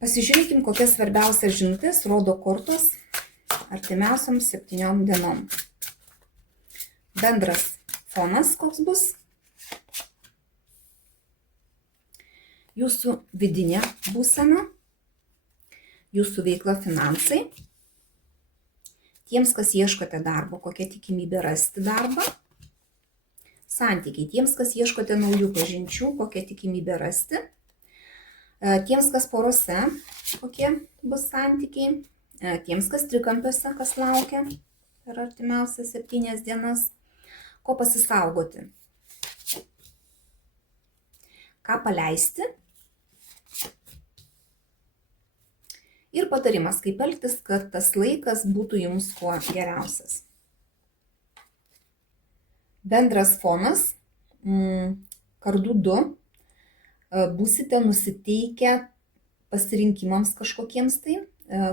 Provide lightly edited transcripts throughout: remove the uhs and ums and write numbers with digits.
Pasižiūrėkim, kokias svarbiausias žinutės rodo kortos artimiausiam 7 dienom. Bendras fonas koks bus. Jūsų vidinė būsena, jūsų veikla, finansai. Tiems, kas ieškote darbo, kokia tikimybė rasti darbą. Santykiai. Tiems, kas ieškote naujų pažinčių, kokia tikimybė rasti. Tiems, kas porose, kokie bus santykiai. Tiems, kas trikampiuose, kas laukia per artimiausias 7 dienas. Ko pasisaugoti. Ką paleisti. Ir patarimas, kaip elgtis, kad tas laikas būtų jums kuo geriausias. Bendras fonas, kardų 2, būsite nusiteikę pasirinkimams kažkokiems tai,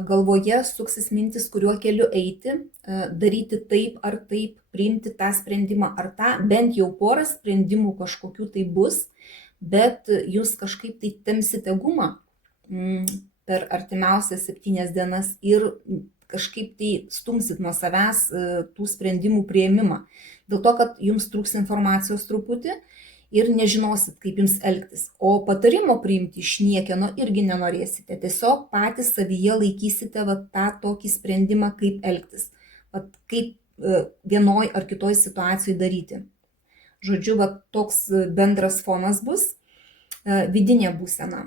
galvoje suksis mintis, kuriuo keliu eiti, daryti taip ar taip, priimti tą sprendimą ar tą, bent jau porą sprendimų kažkokių tai bus, bet jūs kažkaip tai tempsite gumą per artimiausias 7 dienas ir kažkaip tai stumsit nuo savęs tų sprendimų priėmimą. Dėl to, kad jums trūks informacijos truputį ir nežinosit, kaip jums elgtis. O patarimo priimti iš niekieno irgi nenorėsite. Tiesiog patys savyje laikysite tą tokį sprendimą, kaip elgtis. Kaip vienoj ar kitoj situacijai daryti. Žodžiu, toks bendras fonas bus. Vidinė būsena.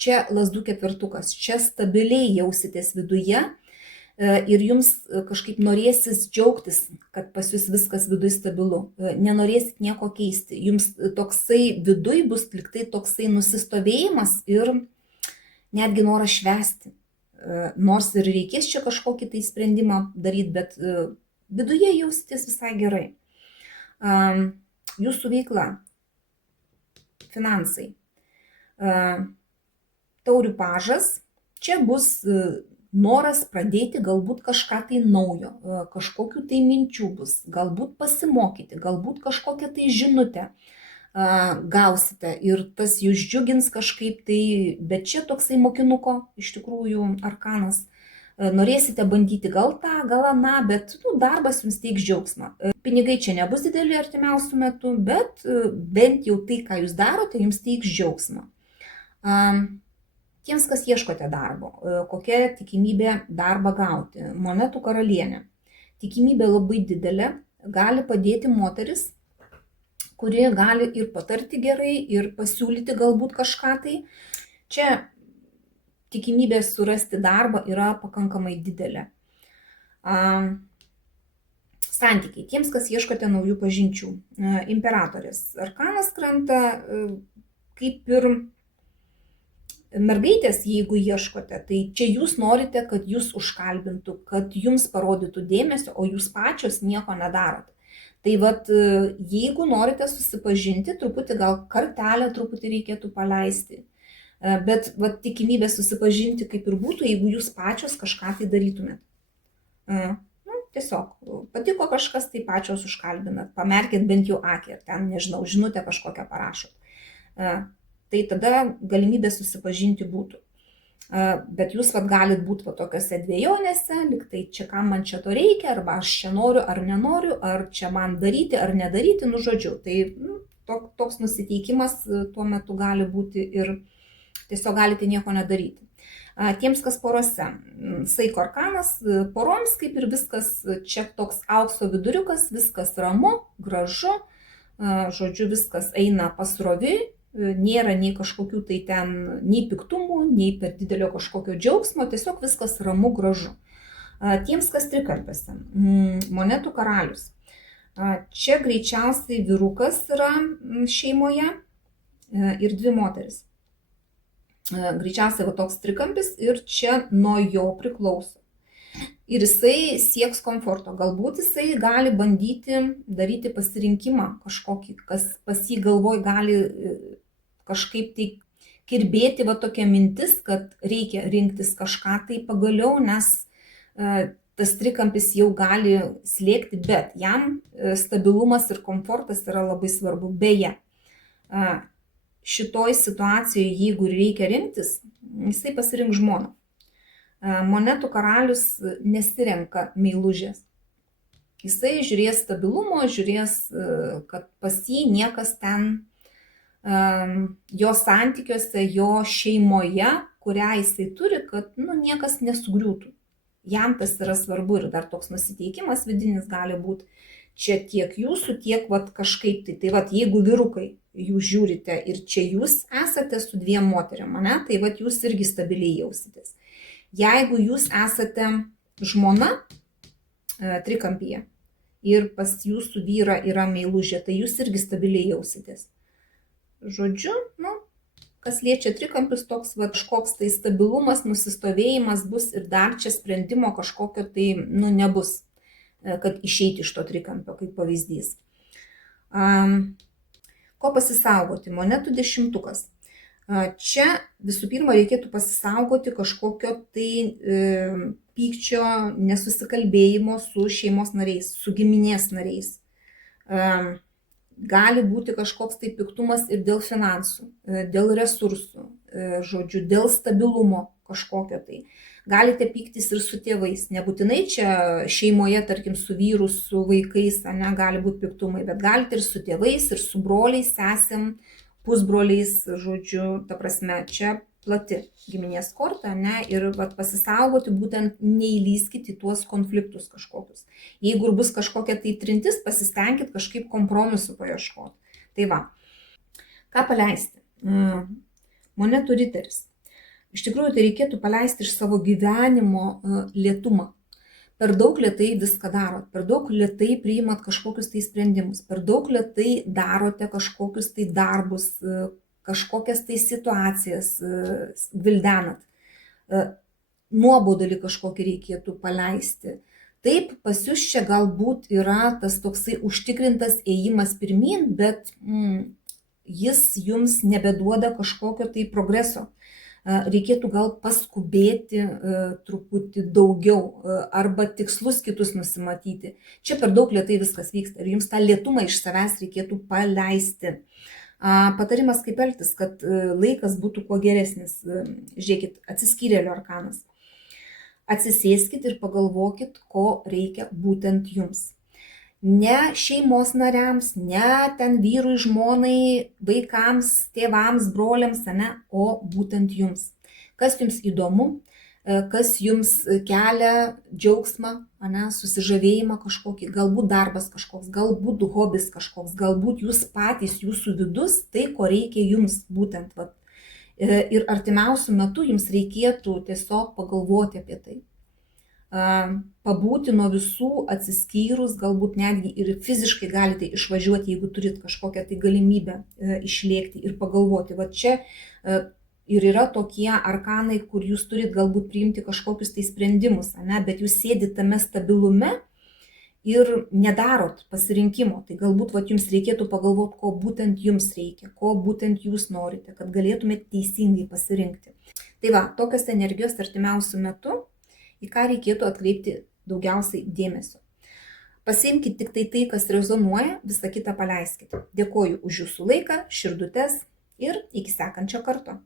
Čia lazdų 4, čia stabiliai jausitės viduje ir jums kažkaip norėsis džiaugtis, kad pas jūs viskas viduj stabilu. Nenorėsit nieko keisti. Jums toksai viduj bus liktai toksai nusistovėjimas ir netgi noras švęsti. Nors ir reikės čia kažkokį tai sprendimą daryti, bet viduje jausitės visai gerai. Jūsų veikla, finansai. Taurių pažas, čia bus noras pradėti galbūt kažką tai naujo, kažkokių tai minčių bus, galbūt pasimokyti, galbūt kažkokią tai žinutę gausite ir tas jūs džiugins kažkaip tai, bet čia toksai mokinuko iš tikrųjų arkanas. Norėsite bandyti gal tą, gal aną, bet darbas jums teiks džiaugsmą. Pinigai čia nebus dideli artimiausių metų, bet bent jau tai, ką jūs darote, jums teiks džiaugsmą. Tiems, kas ieškote darbo, kokia tikimybė darbą gauti. Monetų karalienė. Tikimybė labai didelė, gali padėti moteris, kuri gali ir patarti gerai, ir pasiūlyti galbūt kažką tai. Čia tikimybė surasti darbą yra pakankamai didelė. Santykiai. Tiems, kas ieškote naujų pažinčių. Imperatorės. Arkanas krenta kaip ir mergaitės, jeigu ieškote, tai čia jūs norite, kad jūs užkalbintų, kad jums parodytų dėmesio, o jūs pačios nieko nedarote. Tai jeigu norite susipažinti, truputį gal kartelę truputį reikėtų paleisti. Bet tikimybė susipažinti kaip ir būtų, jeigu jūs pačios kažką tai darytumėt. Tiesiog patiko kažkas, tai pačios užkalbinat, pamerkit bent jau akį, ar ten, nežinau, žinutę kažkokią parašot. Tai tada galimybė susipažinti būtų. Bet jūs galit būti tokiose dvejonėse, liktai čia kam man čia to reikia, arba aš čia noriu ar nenoriu, ar čia man daryti ar nedaryti, žodžiu. Tai toks nusiteikimas tuo metu gali būti ir tiesiog galite nieko nedaryti. Tiems, kas porose. Saiko arkanas, poroms kaip ir viskas, čia toks aukso viduriukas, viskas ramu, gražu, žodžiu, viskas eina pasroviui. Nėra nei kažkokių tai ten, nei piktumų, nei per didelio kažkokio džiaugsmo, tiesiog viskas ramu, gražu. Tiems, kas trikampiuose. Monetų karalius. Čia greičiausiai vyrukas yra šeimoje ir 2 moteris. Greičiausiai toks trikampis ir čia nuo jo priklauso. Ir jisai sieks komforto. Galbūt jisai gali bandyti daryti pasirinkimą kažkokį, kas pas jį galvoj gali kažkaip tai kirbėti tokia mintis, kad reikia rinktis kažką tai pagaliau, nes tas trikampis jau gali slėgti, bet jam stabilumas ir komfortas yra labai svarbu. Beje, šitoj situacijoje, jeigu reikia rinktis, jisai pasirink žmoną. Monetų karalius nesirenka meilužės. Jisai žiūrės stabilumo, žiūrės, kad pas jį niekas ten jo santykiuose, jo šeimoje, kurią jisai turi, kad niekas nesugriūtų. Jam tas yra svarbu ir dar toks nusiteikimas vidinis gali būti. Čia tiek jūsų, tiek kažkaip tai. Tai jeigu vyrukai jūs žiūrite ir čia jūs esate su dviem moteriam, tai jūs irgi stabiliai jausitės. Jeigu jūs esate žmona trikampyje ir pas jūsų vyrą yra meilužė, tai jūs irgi stabiliai jausitės. Žodžiu, kas liečia trikampius, toks kažkoks tai stabilumas, nusistovėjimas bus ir dar čia sprendimo kažkokio tai nebus, kad išeiti iš to trikampio, kaip pavyzdys. Ko pasisaugoti? Monetų 10. Čia visų pirma reikėtų pasisaugoti kažkokio tai pykčio, nesusikalbėjimo su šeimos nariais, su giminės nariais. Gali būti kažkoks tai piktumas ir dėl finansų, dėl resursų, žodžiu, dėl stabilumo kažkokio tai. Galite pyktis ir su tėvais, nebūtinai čia šeimoje, tarkim, su vyru, su vaikais, gali būti piktumai, bet galite ir su tėvais, ir su broliais, sesėm, pusbroliais, žodžiu, ta prasme, čia plati giminės korta, ir pasisaugoti, būtent neįlyskite į tuos konfliktus kažkokius. Jeigu ir bus kažkokia tai trintis, pasistengit kažkaip kompromisų paieškoti. Tai ką paleisti? Monetų riteris. Iš tikrųjų, tai reikėtų paleisti iš savo gyvenimo lėtumą. Per daug lėtai viską darot, per daug lėtai priimat kažkokius tai sprendimus, per daug lėtai darote kažkokius tai darbus, kažkokias tai situacijas gvildenat. Nuobodulį kažkokį reikėtų paleisti. Taip, pas jūs čia galbūt yra tas toksai užtikrintas ėjimas pirmyn, bet jis jums nebeduoda kažkokio tai progreso. Reikėtų gal paskubėti truputį daugiau arba tikslus kitus nusimatyti. Čia per daug lėtai viskas vyksta ir jums tą lėtumą iš savęs reikėtų paleisti. Patarimas kaip elgtis, kad laikas būtų kuo geresnis. Žiūrėkit, atsiskyrėlio arkanas. Atsisėskit ir pagalvokit, ko reikia būtent jums. Ne šeimos nariams, ne ten vyrui, žmonai, vaikams, tėvams, broliams, o būtent jums. Kas jums įdomu, kas jums kelia džiaugsmą, susižavėjimą kažkokį, galbūt darbas kažkoks, galbūt hobis kažkoks, galbūt jūs patys, jūsų vidus, tai ko reikia jums būtent. Ir artimiausių metų jums reikėtų tiesiog pagalvoti apie tai. Pabūti nuo visų atsiskyrus, galbūt netgi ir fiziškai galite išvažiuoti, jeigu turit kažkokią tai galimybę išlėkti ir pagalvoti. Čia ir yra tokie arkanai, kur jūs turit galbūt priimti kažkokius tai sprendimus, bet jūs sėdite tame stabilume ir nedarot pasirinkimo. Tai galbūt jums reikėtų pagalvoti, ko būtent jums reikia, ko būtent jūs norite, kad galėtumėte teisingai pasirinkti. Tai tokios energijos artimiausių metų, į ką reikėtų atkreipti daugiausiai dėmesio. Pasiimkite tik tai, kas rezonuoja, visą kitą paleiskite. Dėkoju už jūsų laiką, širdutes ir iki sekančio karto.